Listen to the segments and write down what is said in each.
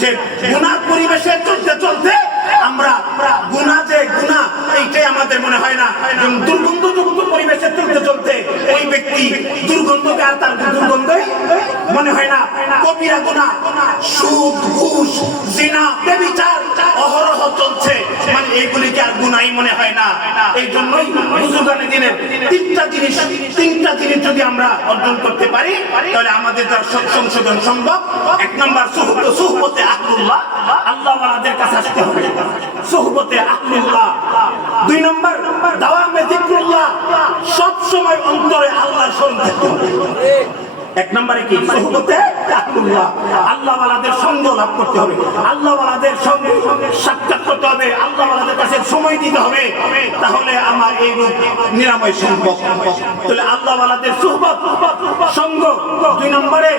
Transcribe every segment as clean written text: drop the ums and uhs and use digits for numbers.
যে গুনার পরিবেশে চলতে চলতে আমরা গুনাহ যে গুনাহ এইটাই আমাদের মনে হয় না। দুর্গন্ধযুক্ত পরিবেশে চলতে চলতে ওই ব্যক্তি দুর্গন্ধকে আর তার দুর্গন্ধই মনে হয় না। কবিরা গুনাহ, সুদ, ঘুষ, জিনা, ব্যভিচার অহরহ চলছে, মানে এইগুলিকে আর গুনাহই মনে হয় না। এই জন্যই বুজুর্গানে দিনের তিনটা জিনিস যদি আমরা অর্জন করতে পারি তাহলে আমাদের তার সংশোধন সম্ভব। এক নম্বর সুহবতে আহলুল্লাহ, আল্লাহ ওয়ালাদের কাছে আসতে হবে, সুহবতে আহলুল্লাহ। দুই নম্বর দাওয়ামে যিকরুল্লাহ, সব সময় অন্তরে আল্লাহর স্মরণ থাকতে হবে। এক নম্বরে কি? সুহবতে আহলুল্লাহ, আল্লাহ ওয়ালাদের সঙ্গ লাভ করতে হবে, আল্লাহ ওয়ালাদের সঙ্গে সাক্ষাৎ করতে হবে, আল্লাহ ওয়ালাদের কাছে সময় দিতে হবে, তাহলে আমার এই রূপ নিরাময় সম্ভব। তাহলে আল্লাহ ওয়ালাদের সুহবত সঙ্গ দুই নম্বরে,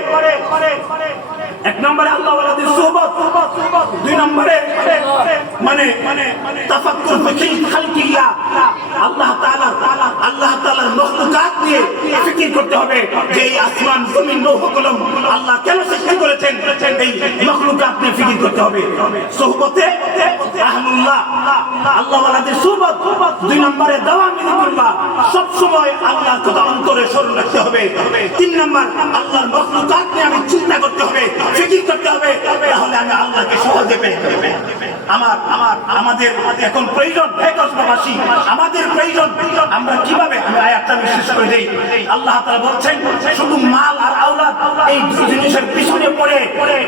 এক নম্বরে আল্লাহ ওয়ালাদের সুহবত, দুই নম্বরে মানে তাফাক্কুর ফি খালকিল্লাহ, আল্লাহ তাআলার মাখলুকাত নিয়ে ফিকির করতে হবে যে এই আসমান জমিন লৌহ কলম আল্লাহ কেন সৃষ্টি করেছেন, এই মাখলুকাত নিয়ে ফিকির করতে হবে। সুহবতে আহলুল্লাহ, আল্লাহ ওয়ালাদের সুহবত। দুই নম্বরে দাওয়ামে যিকরুল্লাহ, সব সময় আল্লাহর কথা অন্তরে স্মরণ রাখতে হবে। তিন নম্বর আল্লাহর মাখলুকাত নিয়ে আমি চিন্তা করতে হবে, ফিকির করতে হবে, তাহলে আমি আল্লাহকে সহজে পেয়ে যাব। আমাদের এখন প্রয়োজন কসবাসী, আমাদের প্রয়োজন আমরা কিভাবে, আমি আয়াতটা বিশেষ করে দেই। আল্লাহ তাআলা বলছেন শুধু মাল আর আওলাদ এই দুই জিনিসের পিছনে পড়ে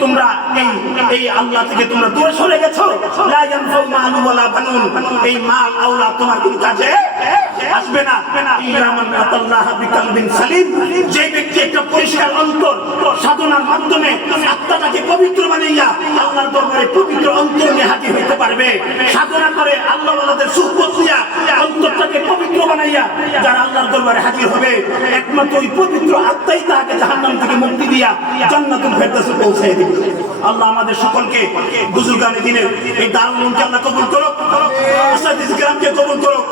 তোমরা এই আল্লাহ থেকে তোমরা দূরে সরে গেছো। লা ইয়ানফাউ মালু ওয়ালা বানুন, এই মাল আওলাদ তোমার কোনো কাজে আসবে না। ইল্লা মান আতাল্লাহ বিকালবিন সালিম, যে ব্যক্তি একটা পরিষ্কার অন্তর সাধনার মাধ্যমে আত্মাটাকে পবিত্র বানাইয়া আল্লাহর দরবারে পবিত্র অন্তর নিয়ে হাজির হইতে পারবে, সাধনা করে আল্লাহ ওয়ালাদের সুহবত নিয়া অন্তরটাকে পবিত্র বানাইয়া যারা আল্লাহর দরবারে হাজির হবে, একমাত্র ওই পবিত্র আত্মাই তাকে জাহান্নাম থেকে মুক্তি দিয়া জান্নাতুল ফেরদাউসে পৌঁছায় দিবে। আল্লাহ আমাদের সকলকে বুজুর্গানে দিনের এই দারুল উলুমকে আল্লাহ কবুল করুক, উস্তাদ কিরামকে কবুল করুক।